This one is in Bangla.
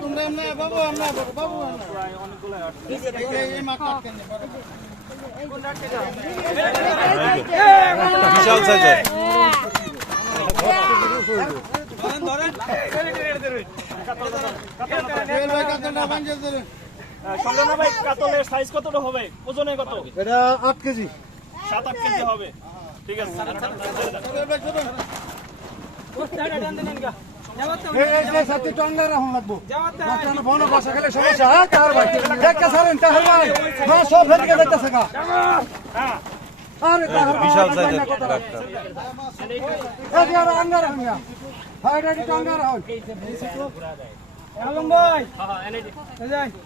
তোমরা বাবু আমরা বাবু বিশাল সাইজের সম্রানা ভাই কাতলের সাইজ কতটা হবে? ওজনে কত? এটা 8 কেজি 7-8 কেজি হবে। ঠিক আছে, সাথে টঙ্গা রাখুন লাগবো বন বাসা খেলে সমস্যা। হ্যাঁ কার ভাই একটা ছাড়েন তাহলে ভাই মাছ সব ফেলে যাইতেছে গা। আরে বিশাল সাইজের ট্রাক্টর। এই আর আঙ্গা রাখুন ভাই এটা টঙ্গা রাখুন। আলম ভাই, হ্যাঁ এনে